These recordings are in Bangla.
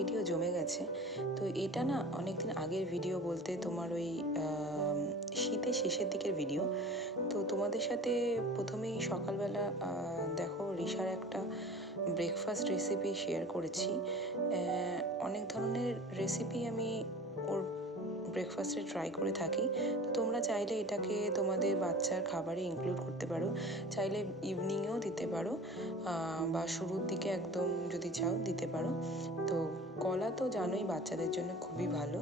ভিডিও জমে গেছে। তো এটা না অনেক দিন আগের ভিডিও, বলতে তোমার ওই শীতের শেষের দিকের ভিডিও। তো তোমাদের সাথে প্রথমেই সকালবেলা দেখো রিশার একটা ব্রেকফাস্ট রেসিপি শেয়ার করেছি। অনেক ধরনের রেসিপি আমি ওর ব্রেকফাস্টে ট্রাই করে থাকি। তো তোমরা চাইলে এটাকে তোমাদের বাচ্চার খাবারে ইনক্লুড করতে পারো, চাইলে ইভিনিংয়েও দিতে পারো, বা শুরুর দিকে একদম যদি চাও দিতে পারো। তো কলা তো জানোই বাচ্চাদের জন্য খুবই ভালো।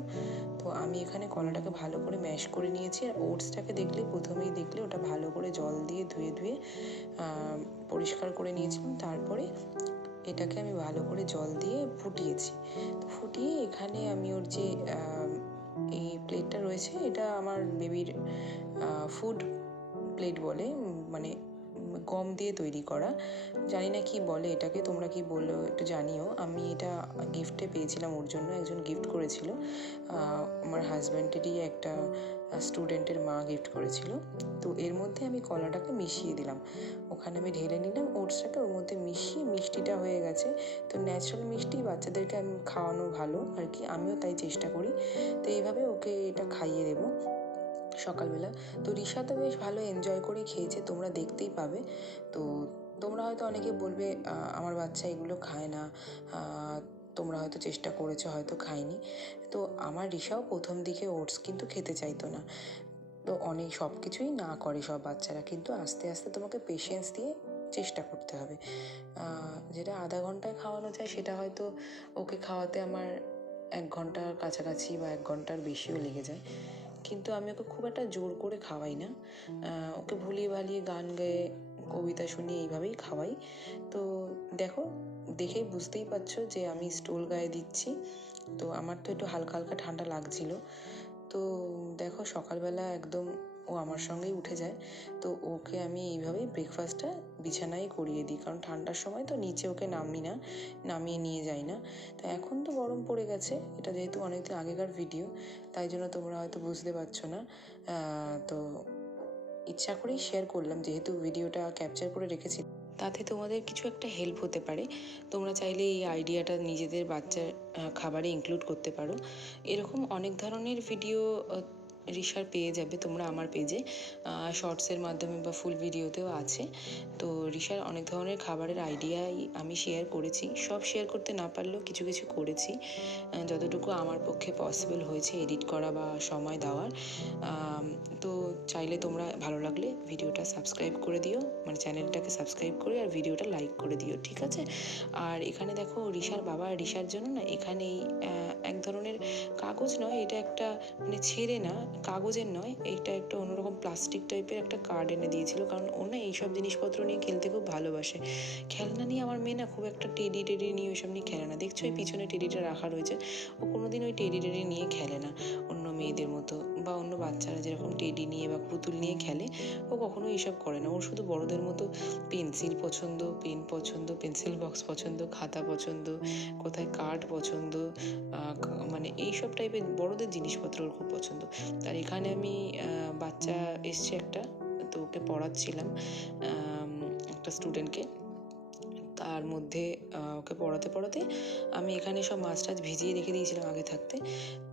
তো আমি এখানে কলাটাকে ভালো করে ম্যাশ করে নিয়েছি। আর ওটসটাকে প্রথমেই দেখলে ওটা ভালো করে জল দিয়ে ধুয়ে পরিষ্কার করে নিয়েছিলাম। তারপরে এটাকে আমি ভালো করে জল দিয়ে ফুটিয়েছি। তো ফুটিয়ে এখানে আমি ওর যে এই প্লেটটা রয়েছে, এটা আমার বেবির ফুড প্লেট বলে, মানে গম দিয়ে তৈরি করা, জানি না কি বলে এটাকে, তোমরা কি বললো একটু জানিও। আমি এটা গিফটে পেয়েছিলাম, ওর জন্য একজন গিফট করেছিল, আমার হাজব্যান্ডেরই একটা স্টুডেন্টের মা গিফট করেছিল। তো এর মধ্যে আমি কলাটাকে মিশিয়ে দিলাম, ওখানে আমি ঢেলে নিলাম ওটসটাকে, ওর মধ্যে মিশিয়ে মিষ্টিটা হয়ে গেছে। তো ন্যাচারাল মিষ্টি বাচ্চাদেরকে আমি খাওয়ানো ভালো আর কি, আমিও তাই চেষ্টা করি। তো এইভাবে ওকে এটা খাইয়ে দেবো সকালবেলা। তো রিশা তো বেশ ভালো এনজয় করে খেয়েছে, তোমরা দেখতেই পাবে। তো তোমরা হয়তো অনেকে বলবে আমার বাচ্চা এগুলো খায় না, তোমরা হয়তো চেষ্টা করেছো, হয়তো খায়নি। তো আমার রিশাও প্রথম দিকে ওটস কিন্তু খেতে চাইতো না। তো অনেক সব কিছুই না করে সব বাচ্চারা, কিন্তু আস্তে আস্তে তোমাকে পেশেন্স দিয়ে চেষ্টা করতে হবে। যেটা আধা ঘন্টায় খাওয়ানো যায় সেটা হয়তো ওকে খাওয়াতে আমার 1 ঘন্টার কাছাকাছি বা 1 ঘন্টার বেশিও লেগে যায়। কিন্তু আমি ওকে খুব একটা জোর করে খাওয়াই না, ওকে ভুলিয়ে ভালিয়ে গান গেয়ে কবিতা শুনিয়ে এইভাবেই খাওয়াই। তো দেখো, দেখেই বুঝতেই পারছো যে আমি স্টোল গায়ে দিচ্ছি। তো আমার তো একটু হালকা হালকা ঠান্ডা লাগছিল। তো দেখো সকালবেলা একদম ও আমার সঙ্গেই উঠে যায়। তো ওকে আমি এইভাবেই ব্রেকফাস্টটা বিছানায় করিয়ে দিই, কারণ ঠান্ডার সময় তো নিচে ওকে নামিয়ে নিয়ে যাই না। তো এখন তো গরম পড়ে গেছে, এটা যেহেতু অনেকদিন আগেকার ভিডিও, তাই জন্য তোমরা হয়তো বুঝতে পারছো না। তো ইচ্ছা করেই শেয়ার করলাম, যেহেতু ভিডিওটা ক্যাপচার করে রেখেছি, তাতে তোমাদের কিছু একটা হেল্প হতে পারে। তোমরা চাইলে এই আইডিয়াটা নিজেদের বাচ্চার খাবারে ইনক্লুড করতে পারো। এরকম অনেক ধরনের ভিডিও রিশার পেয়ে যাবে তোমরা আমার পেজে, শর্টসের মাধ্যমে বা ফুল ভিডিওতেও আছে। তো রিশার অনেক ধরনের খাবারের আইডিয়াই আমি শেয়ার করেছি, সব শেয়ার করতে না পারলেও কিছু কিছু করেছি, যতটুকু আমার পক্ষে পসিবল হয়েছে এডিট করা বা সময় দেওয়ার। তো চাইলে তোমরা ভালো লাগলে ভিডিওটা সাবস্ক্রাইব করে দিও, মানে চ্যানেলটাকে সাবস্ক্রাইব করে আর ভিডিওটা লাইক করে দিও, ঠিক আছে? আর এখানে দেখো রিশার বাবা রিশার জন্য না এখানে এক ধরনের কাগজ নয়, এটা একটা মানে ছেড়ে না, কাগজের নয়, এটা একটা অন্যরকম প্লাস্টিক টাইপের একটা কার্ড এনে দিয়েছিল, কারণ ও না এইসব জিনিসপত্র নিয়ে খেলতে খুব ভালোবাসে। খেলনা নিয়ে আমার মেয়ে না খুব একটা টেডি নিয়ে ওইসব নিয়ে খেলে না। দেখছো ওই পিছনে টেডিটা রাখা রয়েছে, ও কোনোদিন ওই টেডি নিয়ে খেলে না অন্য মেয়েদের মতো, বা অন্য বাচ্চারা যেরকম টেডি নিয়ে বা পুতুল নিয়ে খেলে, ও কখনো এইসব করে না। ওর শুধু বড়দের মতো পেন্সিল পছন্দ, পেন পছন্দ, পেন্সিল বক্স পছন্দ, খাতা পছন্দ, কোথায় কার্ড পছন্দ, মানে এইসব টাইপের বড়দের জিনিসপত্র ওর খুব পছন্দ। আর এখানে আমি বাচ্চা এসছে একটা, তো ওকে পড়াচ্ছিলাম একটা স্টুডেন্টকে। তার মধ্যে ওকে পড়াতে আমি এখানে সব মাছ টাছ ভিজিয়ে রেখে দিয়েছিলাম আগে থাকতে।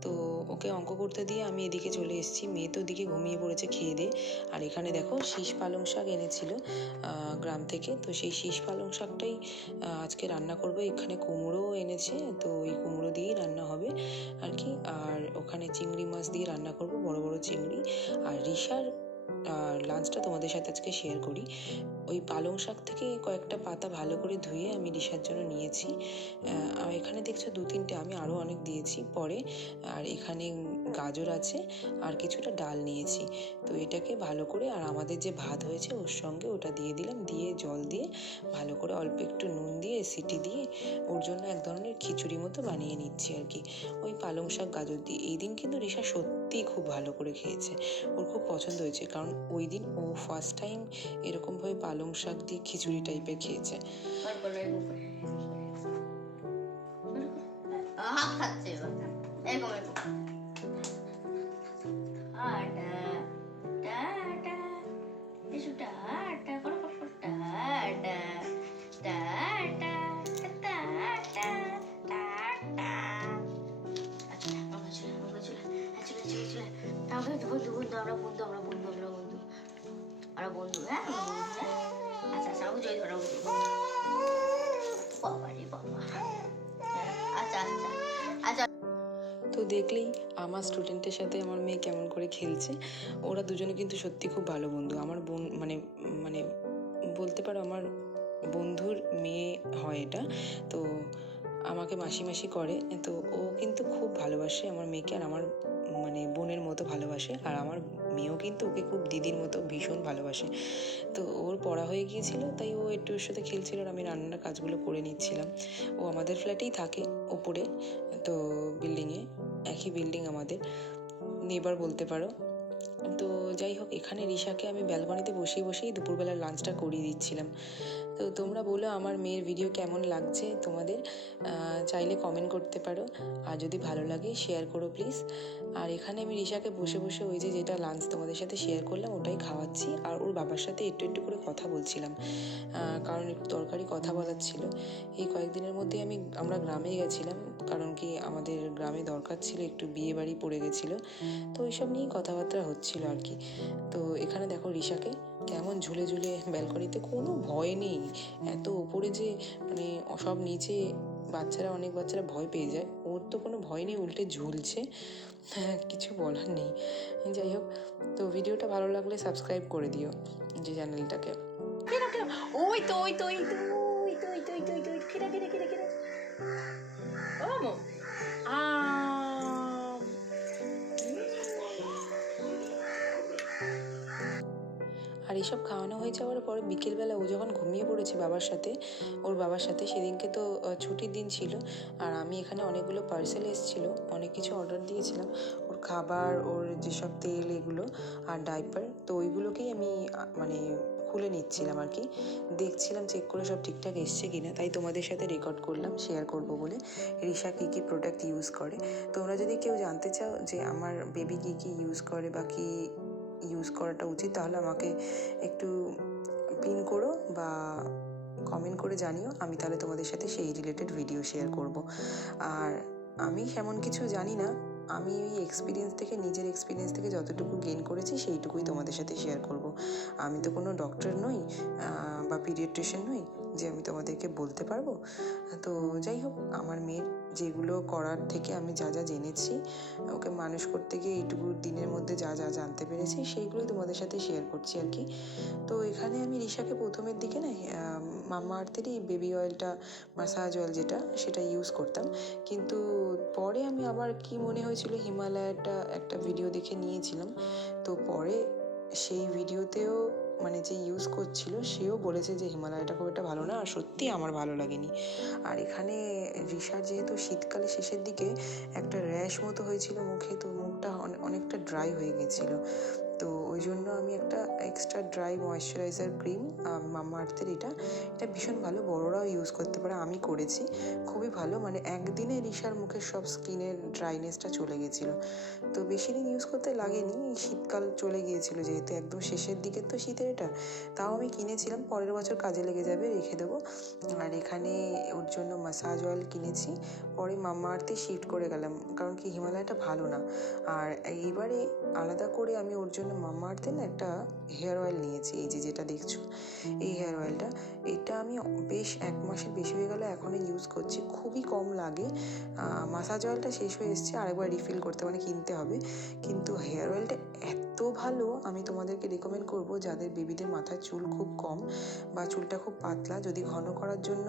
তো ওকে অঙ্ক করতে দিয়ে আমি এদিকে চলে এসেছি, মেয়ে তো ওদিকে ঘুমিয়ে পড়েছে খেয়ে দিয়ে। আর এখানে দেখো শীষ পালং শাক এনেছিল গ্রাম থেকে, তো সেই শীষ পালং শাকটাই আজকে রান্না করবো। এখানে কুমড়োও এনেছে, তো ওই কুমড়ো দিয়েই রান্না হবে আর কি। আর ওখানে চিংড়ি মাছ দিয়ে রান্না করবো, বড় বড় চিংড়ি। আর রিশার লাঞ্চটা তোমাদের সাথে আজকে শেয়ার করি। ওই পালং শাক থেকে কয়েকটা পাতা ভালো করে ধুয়ে আমি রিশার জন্য নিয়েছি। আর এখানে দেখছো 2-3টে, আমি আরও অনেক দিয়েছি পরে। আর এখানে গাজর আছে আর কিছুটা ডাল নিয়েছি। তো এটাকে ভালো করে, আর আমাদের যে ভাত হয়েছে ওর সঙ্গে ওটা দিয়ে দিলাম, দিয়ে জল দিয়ে ভালো করে অল্প একটু নুন দিয়ে সিটি দিয়ে ওর জন্য এক ধরনের খিচুড়ি মতো বানিয়ে নিচ্ছি আর কি, ওই পালং শাক গাজর দিয়ে। এই দিন কিন্তু রিশা সত্যিই খুব ভালো করে খেয়েছে, ওর খুব পছন্দ হয়েছে, কারণ ওই দিন ও ফার্স্ট টাইম এরকমভাবে পালং শাক দিয়ে খিচুড়ি টাইপের খেয়েছে। আমরা বন্ধু আমরা বন্ধু আমরা বন্ধু আমরা বন্ধু, হ্যাঁ আমরা বন্ধু, হ্যাঁ। আচ্ছা আচ্ছা আমাকে জয় ধরা বন্ধু, বাবা রে বাবা, আচ্ছা আচ্ছা আচ্ছা। তো দেখলেই আমার স্টুডেন্টের সাথে আমার মেয়ে কেমন করে খেলছে। ওরা দুজনে কিন্তু সত্যি খুব ভালো বন্ধু। আমার বোন মানে মানে বলতে পারো আমার বন্ধুর মেয়ে হয় এটা। তো আমাকে মাসি মাসি করে। তো ও কিন্তু খুব ভালোবাসে আমার মেয়েকে, আর আমার মানে বোনের মতো ভালোবাসে। আর আমার মেয়েও কিন্তু ওকে খুব দিদির মতো ভীষণ ভালোবাসে। তো ওর পড়া হয়ে গিয়েছিল, তাই ও একটু ওর সাথে খেলছিল আর আমি রান্নার কাজগুলো করে নিচ্ছিলাম। ও আমাদের ফ্ল্যাটেই থাকে ওপরে, তো বিল্ডিংয়ে, একই বিল্ডিং আমাদের, নেবার বলতে পারো। তো যাই হোক, এখানে রিশাকে আমি ব্যালকনিতে বসেই দুপুরবেলার লাঞ্চটা করিয়ে দিচ্ছিলাম। তো তোমরা বলো আমার মেয়ের ভিডিও কেমন লাগছে তোমাদের, চাইলে কমেন্ট করতে পারো, আর যদি ভালো লাগে শেয়ার করো প্লিজ। আর এখানে আমি রিশাকে বসে বসে ওই যে যেটা লাঞ্চ তোমাদের সাথে শেয়ার করলাম ওটাই খাওয়াচ্ছি, আর ওর বাবার সাথে একটু একটু করে কথা বলছিলাম, কারণ একটু দরকারি কথা বলার ছিল। এই কয়েকদিনের মধ্যে আমরা গ্রামে গেছিলাম, কারণ কি আমাদের গ্রামে দরকার ছিল, একটু বিয়ে বাড়ি পড়ে গেছিলো, তো ওইসব নিয়েই কথাবার্তা হচ্ছিল আর কি। তো এখানে দেখো রিশাকে কেমন ঝুলে ঝুলে ব্যালকনিতে, কোনো ভয় নেই। এত ওপরে যে মানে সব নিচে অনেক বাচ্চারা ভয় পেয়ে যায়, ওর তো কোনো ভয় নেই, উল্টে ঝুলছে। হ্যাঁ, কিছু বলার নেই। যাই হোক, তো ভিডিওটা ভালো লাগলে সাবস্ক্রাইব করে দিও যে চ্যানেলটাকে। ওই তো ওই তো ওই তো ওই তো ওই তো ওই তো ওই তো খেলা খেলা খেলা খেলা ও মো আর এসব খাওয়ানো হয়ে যাওয়ার পর বিকেলবেলা ও যখন ঘুমিয়ে পড়েছে ওর বাবার সাথে, সেদিনকে তো ছুটির দিন ছিল, আর আমি এখানে অনেকগুলো পার্সেল এসেছিলো, অনেক কিছু অর্ডার দিয়েছিলাম, ওর খাবার, ওর যেসব তেল এগুলো আর ডাইপার, তো ওইগুলোকেই আমি মানে খুলে নিচ্ছিলাম আর কি, দেখছিলাম চেক করে সব ঠিকঠাক এসছে কিনা, তাই তোমাদের সাথে রেকর্ড করলাম, শেয়ার করব বলে। রিশা কী কী প্রোডাক্ট ইউজ করে, তোমরা যদি কেউ জানতে চাও যে আমার বেবি কী কী ইউজ করে বা কী ইউজ করাটা উচিত, তাহলে আমাকে একটু পিন করো বা কমেন্ট করে জানিও, আমি তাহলে তোমাদের সাথে সেই রিলেটেড ভিডিও শেয়ার করব। আর আমি সেমন কিছু জানি না, আমি ওই নিজের এক্সপিরিয়েন্স থেকে যতটুকু গেইন করেছি সেইটুকুই তোমাদের সাথে শেয়ার করব। আমি তো কোনো ডক্টর নই বা পিডিয়াট্রিশিয়ান নই যে আমি তোমাদেরকে বলতে পারবো। তো যাই হোক, আমার মেয়ের যেগুলো করার থেকে আমি যা যা জেনেছি, ওকে মানুষ করতে গিয়ে এইটুকু দিনের মধ্যে যা যা জানতে পেরেছি সেইগুলোই তোমাদের সাথে শেয়ার করছি আর কি। তো এখানে আমি রিশাকে প্রথমের দিকে না মাম্মা আর্থেরই বেবি অয়েলটা, মাসাজ অয়েল যেটা, সেটা ইউজ করতাম, কিন্তু পরে আমি আবার কি মনে হয়েছিল হিমালয়াটা একটা ভিডিও দেখে নিয়েছিলাম, তো পরে সেই ভিডিওতেও মানে যে ইউজ করছিল সেও বলেছে যে হিমালয়াটা খুব একটা ভালো না, আর সত্যি আমার ভালো লাগেনি। আর এখানে রিশার যেহেতু শীতকালে শেষের দিকে একটা র্যাশ মতো হয়েছিল মুখে, তো মুখটা অনেকটা ড্রাই হয়ে গেছিলো, তো ওই জন্য আমি একটা এক্সট্রা ড্রাই ময়েশ্চারাইজার ক্রিম, মাম্মা আর্থের এটা ভীষণ ভালো, বড়োরাও ইউজ করতে পারে, আমি করেছি, খুবই ভালো, মানে একদিনে রিশার মুখের সব স্কিনের ড্রাইনেসটা চলে গেছিলো। তো বেশি দিন ইউজ করতে লাগেনি, শীতকাল চলে গিয়েছিলো যেহেতু একদম শেষের দিকে তো শীতের এটা, তাও আমি কিনেছিলাম, পরের বছর কাজে লেগে যাবে, রেখে দেবো। আর এখানে ওর জন্য মাসাজ অয়েল কিনেছি, পরে মাম্মা আর্থে শিফট করে গেলাম, কারণ কি হিমালয়টা ভালো না। আর এইবারে আলাদা করে আমি ওর জন্য মাম্মা আর্থের না একটা হেয়ার অয়েল নিয়েছি, এই যে যেটা দেখছো এই হেয়ার অয়েলটা, এটা আমি বেশ 1 মাসের বেশি হয়ে গেলে এখনও ইউজ করছি, খুবই কম লাগে। মাসাজ অয়েলটা শেষ হয়ে এসেছে, আরেকবার রিফিল করতে মানে কিনতে হবে, কিন্তু হেয়ার অয়েলটা এত ভালো, আমি তোমাদেরকে রেকমেন্ড করব যাদের বেবিদের মাথায় চুল খুব কম বা চুলটা খুব পাতলা, যদি ঘন করার জন্য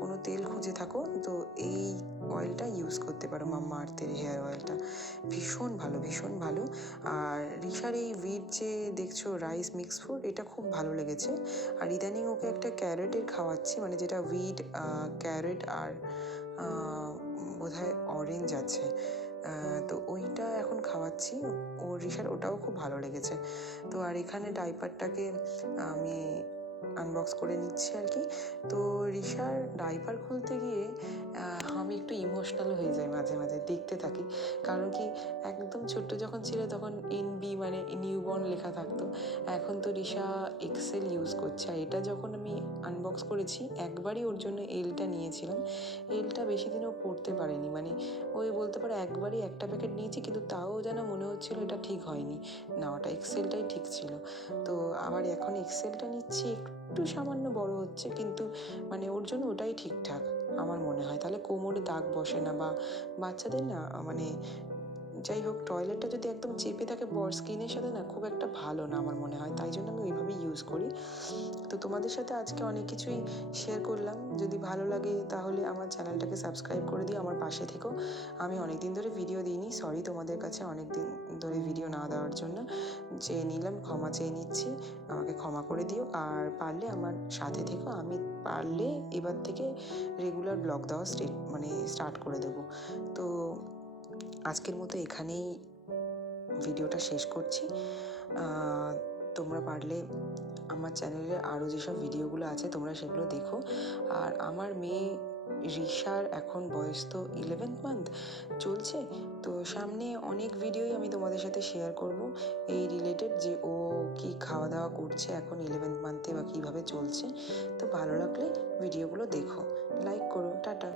কোনো তেল খুঁজে থাকো, তো এই অয়েলটা ইউজ করতে পারো, মাম্মা আর্থের হেয়ার অয়েলটা ভীষণ ভালো, ভীষণ ভালো। আর রিশার এই উইট যে দেখছো রাইস মিক্স ফুড, এটা খুব ভালো লেগেছে, আর ইদানিং ওকে একটা ক্যারেটের খাওয়াচ্ছি, মানে যেটা উইট, ক্যারেট আর বোধহয় অরেঞ্জ আছে, তো ওইটা এখন খাওয়াচ্ছি, রিশার ওটাও খুব ভালো লেগেছে। তো আর এখানে ডাইপারটাকে আমি আনবক্স করে নিচ্ছি আর কি। তো রিশার ডাইপার খুলতে গিয়ে আমি একটু ইমোশনাল হয়ে যাই মাঝে মাঝে, দেখতে থাকি। কারণ কি, একদম ছোট্ট যখন ছিল তখন এনবি মানে নিউবর্ন লেখা থাকতো, এখন তো রিশা এক্সেল ইউজ করছে। আর এটা যখন আমি আনবক্স করেছি একবারই ওর জন্য এলটা নিয়েছিলাম। এলটা বেশি দিনও পড়তে পারেনি, মানে ওই বলতে পারে একবারই একটা প্যাকেট নিয়েছি, কিন্তু তাও যেন মনে হচ্ছিলো এটা ঠিক হয়নি, না ওটা এক্সেলটাই ঠিক ছিল। তো আবার এখন এক্সেলটা নিচ্ছি, একটু সামান্য বড় হচ্ছে, কিন্তু মানে ওর জন্য ওটাই ঠিকঠাক আমার মনে হয়। তাহলে কোমরে দাগ বসে না, বা বাচ্চাদের না মানে যাই হোক, টয়লেটটা যদি একদম চেপে থাকে স্কিনের সাথে না, খুব একটা ভালো না আমার মনে হয়, তাই জন্য আমি ওইভাবেই ইউজ করি। তো তোমাদের সাথে আজকে অনেক কিছুই শেয়ার করলাম। যদি ভালো লাগে তাহলে আমার চ্যানেলটাকে সাবস্ক্রাইব করে দিও, আমার পাশে থেকো। আমি অনেক দিন ধরে ভিডিও দিইনি, সরি তোমাদের কাছে অনেক দিন ধরে ভিডিও না দেওয়ার জন্য। চেয়ে নিলাম, ক্ষমা চেয়ে নিচ্ছি, আমাকে ক্ষমা করে দিও। আর পারলে আমার সাথে থেকো, আমি পারলে এবার থেকে রেগুলার ব্লগ দেওয়া স্টার্ট করে দেবো। তো আজকের মতো এখানেই ভিডিওটা শেষ করছি। তোমরা পারলে আমার চ্যানেলে আরও যেসব ভিডিওগুলো আছে তোমরা সেগুলো দেখো। আর আমার মেয়ে রিশার এখন বয়স তো 11th মান্থ চলছে, তো সামনে অনেক ভিডিওই আমি তোমাদের সাথে শেয়ার করব এই রিলেটেড, যে ও কি খাওয়া দাওয়া করছে এখন 11th মান্থে বা কীভাবে চলছে। তো ভালো লাগলে ভিডিওগুলো দেখো, লাইক করো, টাটা।